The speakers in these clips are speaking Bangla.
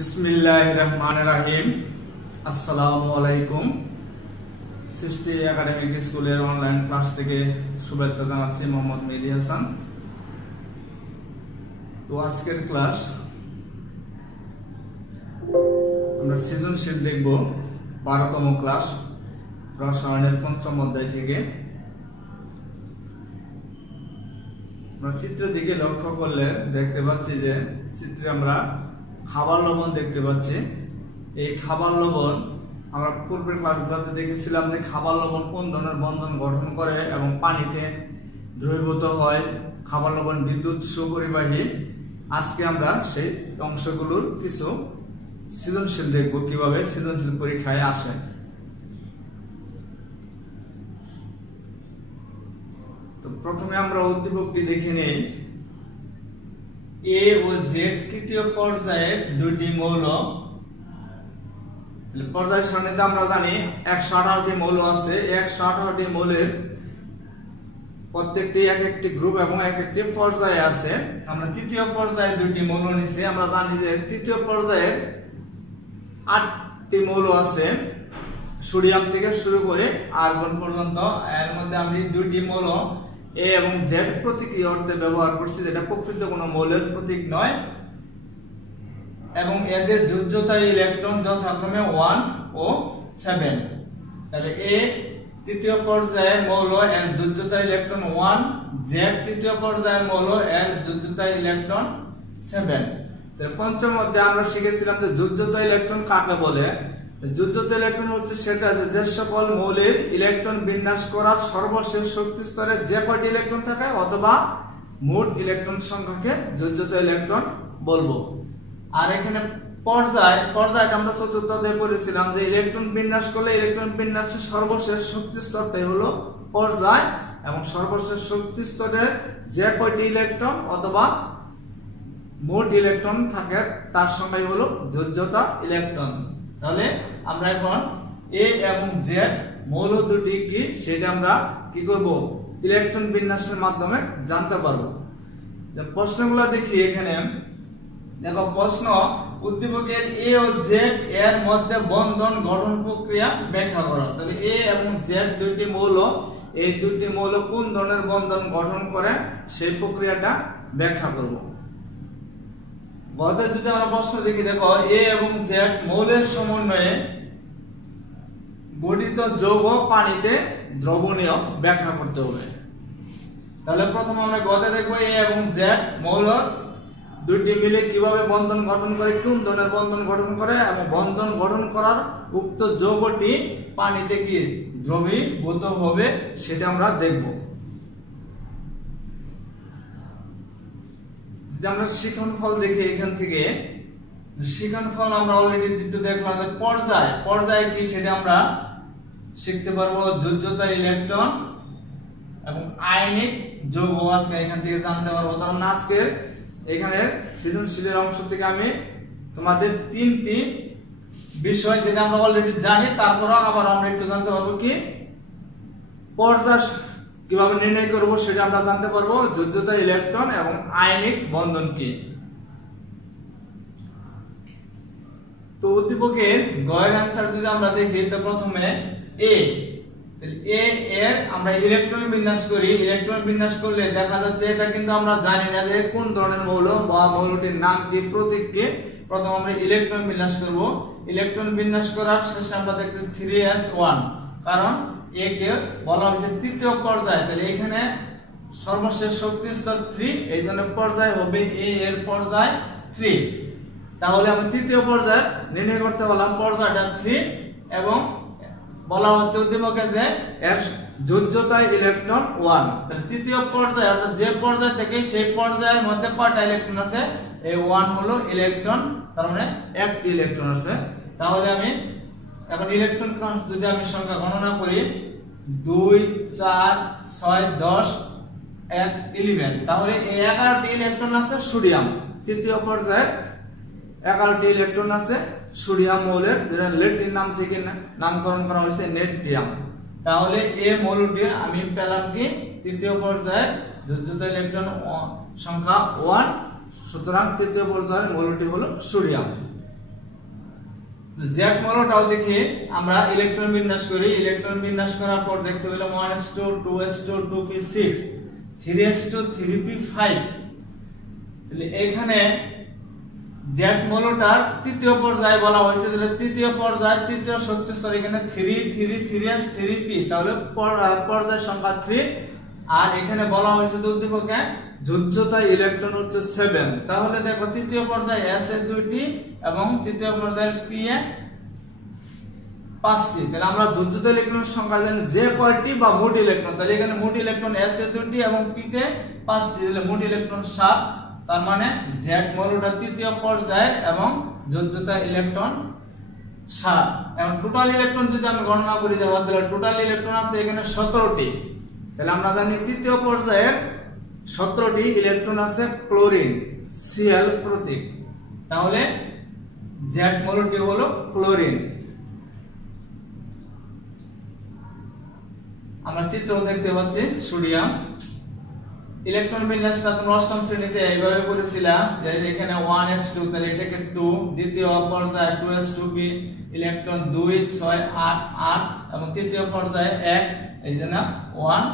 बिस्मिल्लाहिर्रहमानिर्रहीम अस्सलामुअलैकुम सृष्टि एकाडेमिक स्कूलेर অনলাইন ক্লাস থেকে শুভেচ্ছা জানাচ্ছি মোহাম্মদ মেহেদী হাসান। তো আজকের ক্লাস আমরা সৃজনশীল দেখব 12তম ক্লাস রসায়নের পঞ্চম অধ্যায় থেকে। আমরা চিত্রের দিকে লক্ষ্য করলে দেখতে পাচ্ছি যে চিত্রে আমরা খাবার লবণ দেখতে পাচ্ছি। এই খাবার লবণ আমরা পূর্বের ক্লাসগুলোতে দেখেছিলাম যে খাবার লবণ কোন ধরনের বন্ধন গঠন করে এবং পানিতে দ্রবীভূত হয়। খাবার লবণ বিদ্যুৎ সুপরিবাহী। আজকে আমরা সেই অংশগুলোর কিছু সৃজনশীল দেখব, কিভাবে সৃজনশীল পরীক্ষায় আসে। তো প্রথমে আমরা উদ্দীপকটি দেখে নেই। এ ও জেড তৃতীয় পর্যায়ের দুটি মৌল। পর্যায় সারণীতে আমরা জানি 118টি মৌল আছে। 118টি মৌলের প্রত্যেকটি এক একটি গ্রুপ এবং এক একটি পর্যায়ে আছে। আমরা তৃতীয় পর্যায়ে দুটি মৌল নিছি। আমরা জানি যে তৃতীয় পর্যায়ের 8টি মৌল আছে, সোডিয়াম থেকে শুরু করে আর্গন পর্যন্ত। এর মধ্যে আমি দুটি মৌল এ এবং জেড প্রতীকী অর্থে ব্যবহার করছি, যেটা প্রকৃত কোনো মৌলের প্রতীক নয়, এবং এদের যোজ্যতা ইলেকট্রন যথাক্রমে 1 ও 7। তাহলে এ তৃতীয় পর্যায়ের মৌল, এর যোজ্যতা ইলেকট্রন 1, জেড তৃতীয় পর্যায়ের মৌল, এর যোজ্যতা ইলেকট্রন 7। তাহলে পঞ্চম অধ্যায়ে আমরা শিখেছিলাম যে যোজ্যতা ইলেকট্রন কাকে বলে। যোজ্যতা ইলেকট্রন হচ্ছে সেটা যে সকল মৌলের ইলেকট্রন বিন্যাস করার সর্বশেষ শক্তি স্তরে যে কয়টি ইলেকট্রন থাকে অথবা মোট ইলেকট্রন সংখ্যাকে যোজ্যতা ইলেকট্রন বলবো। আর এখানে পর্যায়টা আমরা চতুর্থ অধ্যায়ে পড়েছিলাম যে ইলেকট্রন বিন্যাস করলে ইলেকট্রন বিন্যাসের সর্বশেষ শক্তি স্তরটাই হলো পর্যায়, এবং সর্বশেষ শক্তি স্তরের যে কয়টি ইলেকট্রন অথবা মোট ইলেকট্রন থাকে তার সংখ্যাই হলো যোজ্যতা ইলেকট্রন। তাহলে আমরা এখন এ এবং জেড মৌল দুটি কি সেটা আমরা কি করব, ইলেকট্রন বিন্যাসের মাধ্যমে জানতে পারবো। প্রশ্নগুলো দেখি। এখানে দেখো প্রশ্ন, উদ্দীপকের এ ও জেড এর মধ্যে বন্ধন গঠন প্রক্রিয়া ব্যাখ্যা করো। তাহলে এ এবং জেড দুটি মৌল, এই দুটি মৌল কোন ধরনের বন্ধন গঠন করে সেই প্রক্রিয়াটা ব্যাখ্যা করব। গতে যদি আমরা প্রশ্ন দেখি, দেখো এ এবং জেড মৌলের সমন্বয়ে গঠিত যৌগ পানিতে দ্রবণীয় ব্যাখ্যা করতে হবে। তাহলে প্রথম আমরা গতে দেখবো এ এবং জেড মৌল দুইটি মিলে কিভাবে বন্ধন গঠন করে, কোন ধরনের বন্ধন গঠন করে, এবং বন্ধন গঠন করার উক্ত যৌগটি পানিতে কি দ্রবীভূত হবে সেটা আমরা দেখব। আমরা শিখনফল দেখি। এখান থেকে শিখনফল আমরা অলরেডি দেখলাম। পর্যায় কি সেটা আমরা শিখতে পারবো। যোজ্যতা ইলেকট্রন এবং আয়নিক যৌগ আছে, এখান থেকে জানতে পারবো। তখন আজকের এখানে সৃজনশীলের অংশ থেকে আমি তোমাদের 3টি বিষয় যেটা আমরা অলরেডি জানি, তারপর আবার আমরা একটু জানতে পারবো কি পর্যায় কিভাবে নির্ণয় করব সেটা আমরা জানতে পারবো। যোজ্যতা ইলেকট্রন এবং আয়নিক বন্ধন কি। তো উদ্দীপকের গয়ের অ্যানসার যদি আমরা দেখি, তো প্রথমে এ এর আমরা ইলেকট্রন বিন্যাস করি। ইলেকট্রন বিন্যাস করলে দেখা যাচ্ছে এটা কিন্তু আমরা জানি না যে কোন ধরনের মৌল বা মৌলটির নাম কি, প্রতীক কি। প্রথম আমরা ইলেকট্রন বিন্যাস করব। ইলেকট্রন বিন্যাস করার শেষে আমরা দেখতেছি 3s1, কারণ এ কে বলা হয়েছে তৃতীয় পর্যায়। তাহলে এখানে সর্বশেষ শক্তি স্তর 3, এই জন্য পর্যায় হবে এ এর পর্যায় 3। তাহলে আমি তৃতীয় পর্যায় নির্ণয় করতে পারলাম, পর্যায়টা 3, এবং বলা হচ্ছে উদ্দীপকে যে এর যোজ্যতা ইলেকট্রন 1। তাহলে তৃতীয় পর্যায় অর্থাৎ যে পর্যায় থেকে সেই পর্যায়ের মধ্যে কয়টা ইলেকট্রন আছে, এই 1 হলো ইলেকট্রন, তার মানে 1টি ইলেকট্রন আছে। তাহলে আমি এখন ইলেকট্রন যদি আমি সংখ্যা গণনা করি, 2 4 6 10 1 11, তাহলে 11টি ইলেকট্রন আছে সোডিয়াম। তৃতীয় পর্যায়ে 11টি ইলেকট্রন আছে সোডিয়াম মৌলের, যেটা লেটিন নাম থেকে নামকরণ করা হয়েছে নেট্রিয়াম। তাহলে এই মৌলটি আমি পেলাম কি তৃতীয় পর্যায়ে যোজ্যতা ইলেকট্রন সংখ্যা 1, সুতরাং তৃতীয় পর্যায়ের মৌলটি হলো সোডিয়াম। জেড মৌলটাও দেখি আমরা ইলেকট্রন বিন্যাস করি। ইলেকট্রন বিন্যাস করার পর দেখতে পেলাম 1s2 2s2 2p6 3s2 3p5। তাহলে এখানে জেড মৌলটার তৃতীয় পর্যায়ে বলা হয়েছে, তাহলে তৃতীয় পর্যায় তৃতীয় শক্তি স্তর এখানে 3 3 3s 3p, তাহলে পর্যায় সংখ্যা 3। আর এখানে বলা হয়েছে উদ্দীপকে যোজ্যতা ইলেকট্রন হচ্ছে 7। তাহলে দেখো তৃতীয় পর্যায়ে s এর 2টি এবং তৃতীয় পর্যায়ে p এ 5টি। তাহলে আমরা যোজ্যতা ইলেকট্রনের সংখ্যা জানি যে কয়টি বা মোট ইলেকট্রন, তাহলে এখানে মোট ইলেকট্রন s এর 2টি এবং p তে 5টি, তাহলে মোট ইলেকট্রন 7। তার মানে জেড মৌলটা তৃতীয় পর্যায়ে এবং যোজ্যতা ইলেকট্রন 7। এখন টোটাল ইলেকট্রন যদি আমি গণনা করি তাহলে টোটাল ইলেকট্রন আছে এখানে 17টি। তাহলে আমরা জানি তৃতীয় পর্যায়ে 17টি ইলেকট্রন আছে ক্লোরিন Cl প্রতীক, তাহলে জেড মৌলটি হলো ক্লোরিন। আমরা চিত্র দেখতে পাচ্ছি সোডিয়াম। ইলেকট্রন বিন্যাসটা তোমরা অষ্টম শ্রেণীতে এইভাবে করেছিলাম যে এখানে 1s2, তাহলে এটাকে 2, দ্বিতীয় পর্যায়ে 2s2p ইলেকট্রন 2 6 8 8 এবং তৃতীয় পর্যায়ে 1, এই জন্য 1।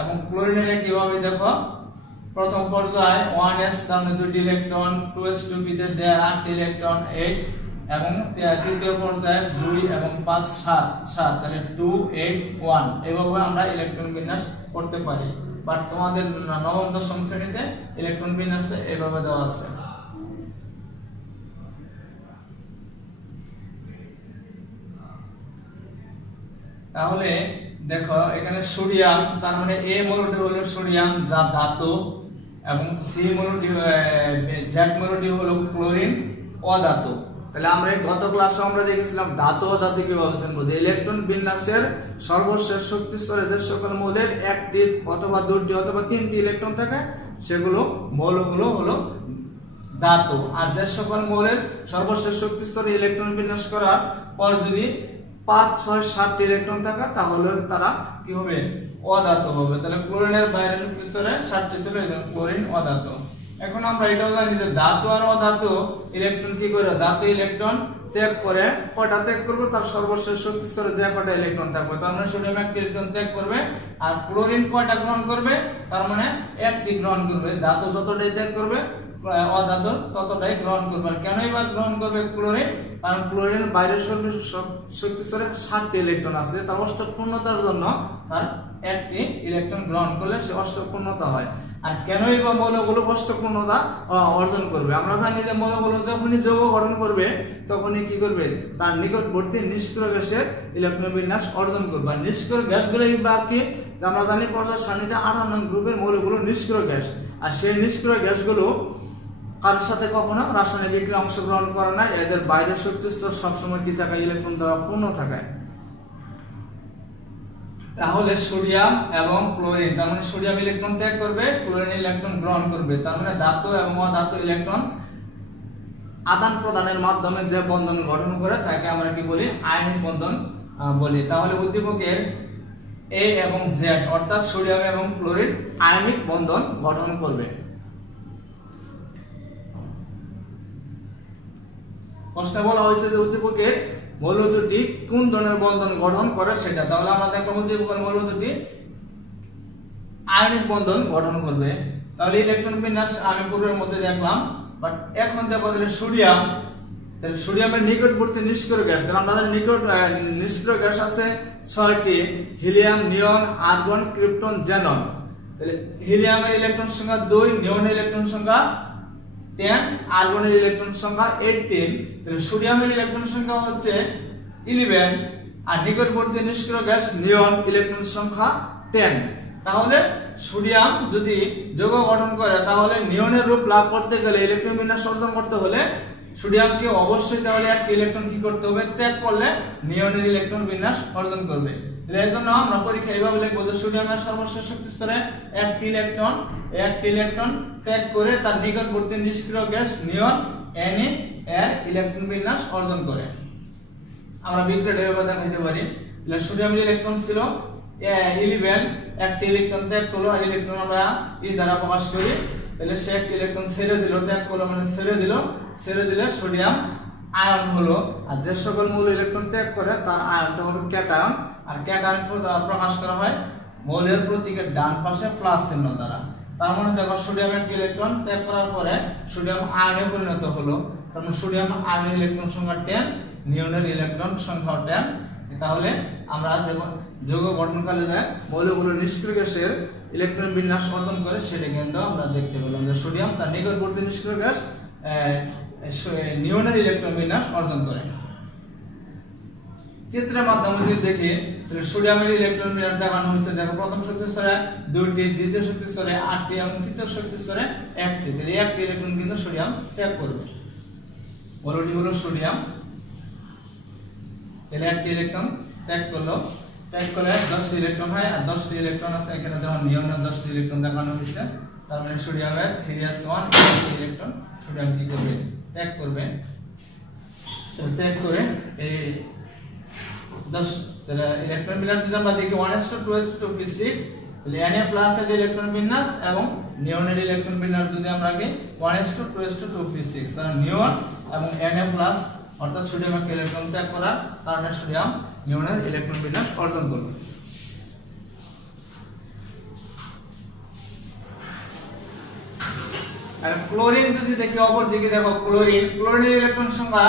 এবং ক্লোরিনের কিভাবে দেখো, প্রথম পর্যায়ে 1s তার মানে 2টি ইলেকট্রন, 2s2p তে দেয় 8টি ইলেকট্রন 8, এবং তৃতীয় পর্যায়ে 2 এবং 5 7, তাহলে 2 8 1। এভাবে আমরা ইলেকট্রন বিন্যাস করতে পারি। বাট তোমাদের নবম দশম শ্রেণীতে ইলেকট্রন বিন্যাসটা এভাবে দেওয়া আছে। তাহলে দেখো এখানে সোডিয়াম, তার মানে এ মৌলটি হলো সোডিয়াম যা ধাতু, এবং সি মৌলটি জেড মৌলটি হলো ক্লোরিন অধাতু। তাহলে আমরা গত ক্লাসে আমরা দেখেছিলাম ধাতু ও ধাতু কিভাবে চিনব, যে ইলেকট্রন বিন্যাসের সর্বশেষ শক্তি স্তরে যে সকল মৌলের একটি অথবা দুটি অথবা তিনটি ইলেকট্রন থাকে সেগুলো মৌলগুলো হলো ধাতু। আর যে সকল মৌলের সর্বশেষ শক্তি স্তরে ইলেকট্রন বিন্যাস করার পর যদি 5 6 7টি ইলেকট্রন থাকে তাহলে তারা কি হবে, অধাতু হবে। তাহলে ক্লোরিনের বাইরের শক্তি স্তরে 7টি ছিল, এই জন্য ক্লোরিন অধাতু। এখন আমরা এটাও জানি যে ধাতু আর অধাতু ইলেকট্রন কি করে, ধাতু ইলেকট্রন ত্যাগ করে, কয়টা ত্যাগ করবে, তার সর্বশেষ শক্তি স্তরে যে কয়টা ইলেকট্রন থাকবে, তার মানে সোডিয়াম একটি ইলেকট্রন ত্যাগ করবে, আর ক্লোরিন কয়টা গ্রহণ করবে, তার মানে একটি গ্রহণ করবে। ধাতু যতটাই ত্যাগ করবে অধাতু ততটাই গ্রহণ করবে। কেনই বা গ্রহণ করবে ক্লোরিন, কারণ ক্লোরিনের বাইরের সর্বশেষ শক্তি স্তরে 7টি ইলেকট্রন আছে, তার অষ্টক পূর্ণতার জন্য তার একটি ইলেকট্রন গ্রহণ করলে সে অষ্টক পূর্ণতা হয়। আর কেনই বা মৌলগুলো অষ্টক পূর্ণতা অর্জন করবে, আমরা জানি যে মৌলগুলো যখনই যৌগ গঠন করবে তখনই কি করবে, তার নিকটবর্তী নিষ্ক্রিয় গ্যাসের ইলেকট্রন বিন্যাস অর্জন করবে। আর নিষ্ক্রিয় গ্যাসগুলোই বা কি, আমরা জানি পর্যায় সারণীতে 18 নং গ্রুপের মৌলগুলো নিষ্ক্রিয় গ্যাস, আর সেই নিষ্ক্রিয় গ্যাসগুলো কারোর সাথে কখনো রাসায়নিক বিক্রিয়ায় অংশগ্রহণ করে না, এদের বাইরের শক্তি স্তর সবসময় কি থাকে, ইলেকট্রন দ্বারা পূর্ণ থাকে। তাহলে সোডিয়াম এবং ক্লোরিন, তার মানে সোডিয়াম ইলেকট্রন ত্যাগ করবে, ক্লোরিন ইলেকট্রন গ্রহণ করবে। তার মানে ধাতু এবং অধাতু ইলেকট্রন আদান প্রদানের মাধ্যমে যে বন্ধন গঠন করে তাকে আমরা কি বলি, আয়নিক বন্ধন বলি। তাহলে উদ্দীপকের এ এবং জেড অর্থাৎ সোডিয়াম এবং ক্লোরিন আয়নিক বন্ধন গঠন করবে। প্রশ্নে বলা হয়েছে যে উদ্দীপকের মৌল দুটি কোন ধরনের বন্ধন গঠন করে সেটা। তাহলে আমরা দেখলাম উদ্দীপকের মৌল দুটি আয়নিক বন্ধন গঠন করবে। তাহলে ইলেকট্রন বিন্যাস আমি পূর্বের মধ্যে দেখলাম, বাট এখন দেখো তাহলে সোডিয়াম, তাহলে সোডিয়ামের নিকটবর্তী নিষ্ক্রিয় গ্যাস, তাহলে আমাদের নিকট নিষ্ক্রিয় গ্যাস আছে 6টি, হিলিয়াম, নিয়ন, আর্গন, ক্রিপ্টন, জ্যানন। তাহলে হিলিয়ামের ইলেকট্রন সংখ্যা 2, নিয়নের ইলেকট্রন সংখ্যা 10, আর্গনের ইলেকট্রন সংখ্যা 18। তাহলে সোডিয়ামের ইলেকট্রন সংখ্যা হচ্ছে 11, আর নিকটবর্তী নিষ্ক্রিয় গ্যাস নিয়ন ইলেকট্রন সংখ্যা 10। তাহলে সোডিয়াম যদি যৌগ গঠন করে তাহলে নিয়নের রূপ লাভ করতে গেলে, ইলেকট্রন বিন্যাস অর্জন করতে হলে সোডিয়ামকে অবশ্যই তাহলে একটি ইলেকট্রন কি করতে হবে, ত্যাগ করলে নিয়নের ইলেকট্রন বিন্যাস অর্জন করবে। এর জন্য আমরা পরীক্ষা এইভাবে লিখব যে সোডিয়ামের সর্বশেষ শক্তি স্তরে একটি ইলেকট্রন ত্যাগ করে তার নিকটবর্তী নিষ্ক্রিয় গ্যাস নিয়ন Na এর ইলেকট্রন বিন্যাস অর্জন করে। আমরা বিক্রিয়া এভাবে দেখাইতে পারি। সোডিয়ামের ইলেকট্রন ছিল 11, একটি ইলেকট্রন ত্যাগ করলো, আর ইলেকট্রন আমরা ই দ্বারা প্রকাশ করি। তাহলে সে একটি ইলেকট্রন ছেড়ে দিল, ত্যাগ করলো মানে ছেড়ে দিলে সোডিয়াম আয়ন হলো, আর যে সকল মৌল ইলেকট্রন ত্যাগ করে তার আয়নটা হলো ক্যাটায়ন। আর ক্যাটায়ন প্রকাশ করা হয় মৌলের প্রতীকের ডান পাশে প্লাস চিহ্ন দ্বারা। তার মানে দেখো সোডিয়াম একটি ইলেকট্রন ত্যাগ করার পরে সোডিয়াম আয়নে পরিণত হলো, তার মানে সোডিয়াম আয়নের ইলেকট্রন সংখ্যা 10, নিয়নের ইলেকট্রন সংখ্যা 10। তাহলে আমরা যৌগ গঠনকালে যে মৌলগুলো নিষ্ক্রিয় গ্যাসের ইলেকট্রন বিন্যাস অর্জন করে সেটা কিন্তু আমরা দেখতে পেলাম যে সোডিয়াম তার নিকটবর্তী নিষ্ক্রিয় গ্যাস নিয়নের ইলেকট্রন বিন্যাস অর্জন করে। চিত্রের মাধ্যমে যদি দেখি তাহলে সোডিয়ামের ইলেকট্রন বিন্যাস দেখানো হচ্ছে। দেখো প্রথম শক্তি স্তরে 2টি, দ্বিতীয় শক্তি স্তরে 8টি এবং তৃতীয় শক্তি স্তরে 1টি। তাহলে 1টি ইলেকট্রন কিন্তু সোডিয়াম ত্যাগ করবে। মৌলটি হলো সোডিয়াম, তাহলে 1টি ইলেকট্রন ত্যাগ করলো, ত্যাগ করে 10টি ইলেকট্রন হয়, আর 10টি ইলেকট্রন আছে এখানে যখন নিয়নের 10টি ইলেকট্রন দেখানো হয়েছে, তার মানে সোডিয়ামের 3s1 ইলেকট্রন সোডিয়াম কি করবে, ত্যাগ করবে। ত্যাগ করে এই 10 তাহলে ইলেকট্রন বিন্যাস যদি আমরা দেখি 1s2 2s2 2p6, তাহলে Na+ এর ইলেকট্রন বিন্যাস এবং নিয়নের ইলেকট্রন বিন্যাস যদি আমরা কি 1s2 2s2 2p6, তাহলে নিয়ন এবং Na+ অর্থাৎ সোডিয়ামের ইলেকট্রন ত্যাগ করার কারণে সোডিয়াম নিয়নের ইলেকট্রন বিন্যাস অর্জন করবে। আর ক্লোরিন যদি দেখি অপর দিকে, দেখো ক্লোরিনের ইলেকট্রন সংখ্যা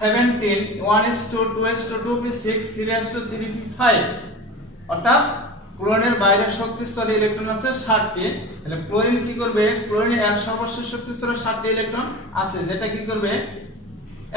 17, 1s2 2s2 2p6 3s2 3p5, অর্থাৎ ক্লোরিনের বাইরের শক্তি স্তরে ইলেকট্রন আছে 60টি। তাহলে ক্লোরিন কি করবে, ক্লোরিনের এর সর্বশেষ শক্তি স্তরে 60টি ইলেকট্রন আছে, যেটা কি করবে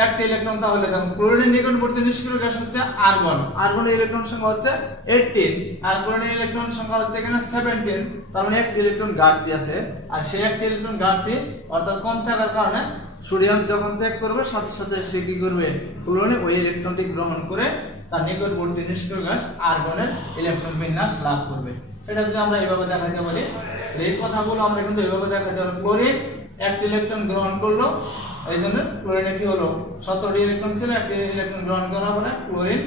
একটা ইলেকট্রন। তাহলে দেখো ক্লোরিনের নিকটবর্তী নিষ্ক্রিয় গ্যাস হচ্ছে আর্গন, আর্গনের ইলেকট্রন সংখ্যা হচ্ছে 18, আর ক্লোরিনের ইলেকট্রন সংখ্যা হচ্ছে এখানে 17, তার মানে একটা ইলেকট্রন ঘাটতি আছে। আর সেই একটা ইলেকট্রন ঘাটতি অর্থাৎ কম থাকার কারণে সোডিয়াম যখন ত্যাগ করবে সাথে সাথে সে কি করবে, ক্লোরিন ওই ইলেকট্রনটি গ্রহণ করে তার নিকটবর্তী নিষ্ক্রিয় গ্যাস আর্গনের ইলেকট্রন বিন্যাস লাভ করবে। এটা যদি আমরা এইভাবে দেখাতে পারি, এই কথাগুলো আমরা কিন্তু এইভাবে দেখাতে পারি। ক্লোরিন একটা ইলেকট্রন গ্রহণ করলো, এই জন্য ক্লোরিনে কি হলো 17টি ইলেকট্রন ছিল, একটা ইলেকট্রন গ্রহণ করার পরে ক্লোরিন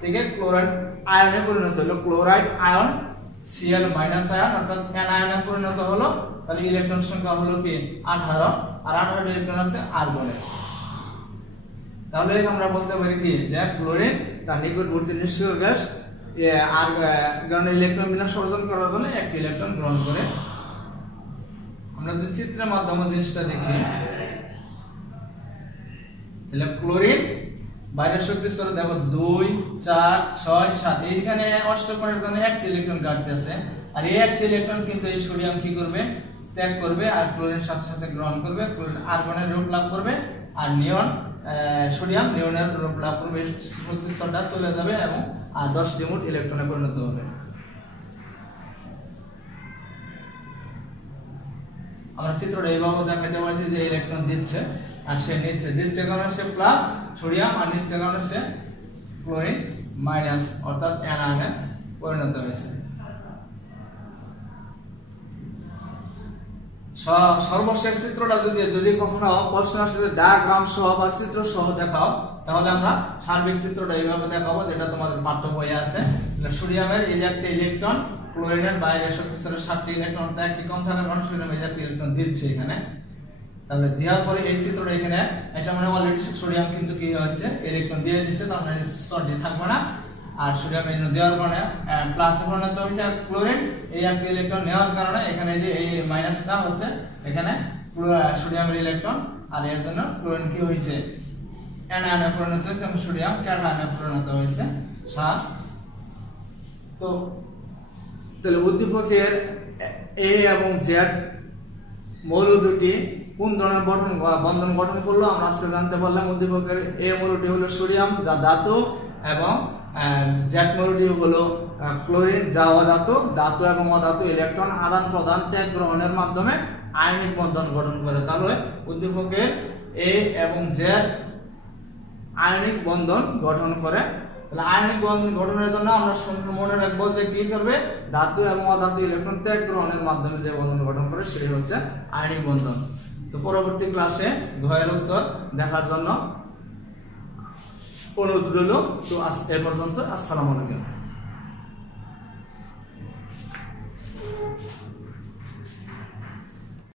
থেকে ক্লোরাইড আয়নে পরিণত হলো, ক্লোরাইড আয়ন Cl- আয়ন অর্থাৎ অ্যানায়নে পরিণত হলো। তাহলে ইলেকট্রন সংখ্যা হলো কি 18, আর 18টি ইলেকট্রন আছে আর্গনের। তাহলে আমরা বলতে পারি কি যে ক্লোরিন তার নিকটবর্তী নিষ্ক্রিয় গ্যাস আর্গনের ইলেকট্রন বিন্যাস অর্জন করার জন্য একটা ইলেকট্রন গ্রহণ করে। আমরা যদি চিত্রের মাধ্যমে জিনিসটা দেখি, তাহলে ক্লোরিন বাইরের শক্তি স্তরে দেখো 2 4 6 7, এইখানে অষ্টকোণের জন্য একটা ইলেকট্রন ঘাটতি আছে, আর এই একটা ইলেকট্রন কিন্তু এই সোডিয়াম কি করবে, ত্যাগ করবে, আর ক্লোরিনের সাথে সাথে গ্রহণ করবে, ক্লোরিন আর্গনের রূপ লাভ করবে, আর নিয়ন সোডিয়াম নিয়নের রূপ লাভ করবে, শক্তি স্তরটা চলে যাবে এবং আর 10টি মোট ইলেকট্রনে পরিণত হবে। আমরা চিত্রটা এইভাবে দেখাতে পারি যে ইলেকট্রন দিচ্ছে আর সে দিচ্ছে কারণে সে প্লাস সোডিয়াম, আর নিচ্ছে কারণে সে ক্লোরিন মাইনাস অর্থাৎ অ্যানায়নে পরিণত হয়েছে। সর্বশেষ চিত্রটা যদি কখনো প্রশ্ন আসে ডায়াগ্রাম সহ বা চিত্র সহ দেখাও, তাহলে আমরা সার্বিক চিত্রটা এইভাবে দেখাবো, যেটা তোমাদের পাঠ্য বইয়ে আছে। সোডিয়ামের এই যে একটা ইলেকট্রন ক্লোরিনের বাইরে শক্তি স্তরে 7টি ইলেকট্রন, তাই একটি কম থাকার কারণে সোডিয়াম এই যে একটা ইলেকট্রন দিচ্ছে এখানে। তাহলে দেওয়ার পরে এই চিত্রটা এখানে এসে মানে অলরেডি সোডিয়াম কিন্তু কি হচ্ছে ইলেকট্রন দিয়ে দিচ্ছে, তার মানে স্তরটি থাকবে না, আর সোডিয়াম এই দেওয়ার কারণে প্লাস পরিণত হয়েছে, আর ক্লোরিন এই একটা ইলেকট্রন নেওয়ার কারণে এখানে যে এই মাইনাসটা হচ্ছে এখানে সোডিয়ামের ইলেকট্রন, আর এর জন্য ক্লোরিন কি হয়েছে অ্যানায়নে পরিণত হয়েছে এবং সোডিয়াম ক্যাটায়নে পরিণত হয়েছে 7। তো তাহলে উদ্দীপকের A এবং Z মৌল দুটি কোন ধরনের বন্ধন গঠন করলো আমরা আজকে জানতে পারলাম। উদ্দীপকের A মৌলটি হলো সোডিয়াম যা ধাতু, এবং Z মৌলটি হলো ক্লোরিন যা অধাতু। ধাতু এবং অধাতু ইলেকট্রন আদান প্রদান ত্যাগ গ্রহণের মাধ্যমে আয়নিক বন্ধন গঠন করে। তাহলে উদ্দীপকের A এবং Z আয়নিক বন্ধন গঠন করে। তাহলে আয়নিক বন্ধন গঠনের জন্য আমরা মনে রাখবো যে কি করবে, ধাতু এবং অধাতু ইলেকট্রন ত্যাগ গ্রহণের মাধ্যমে যে বন্ধন গঠন করে সেটি হচ্ছে আয়নিক বন্ধন। তো পরবর্তী ক্লাসে ঘয়ের উত্তর দেখার জন্য অনুরোধ রইল। তো এ পর্যন্ত, আসসালামু আলাইকুম।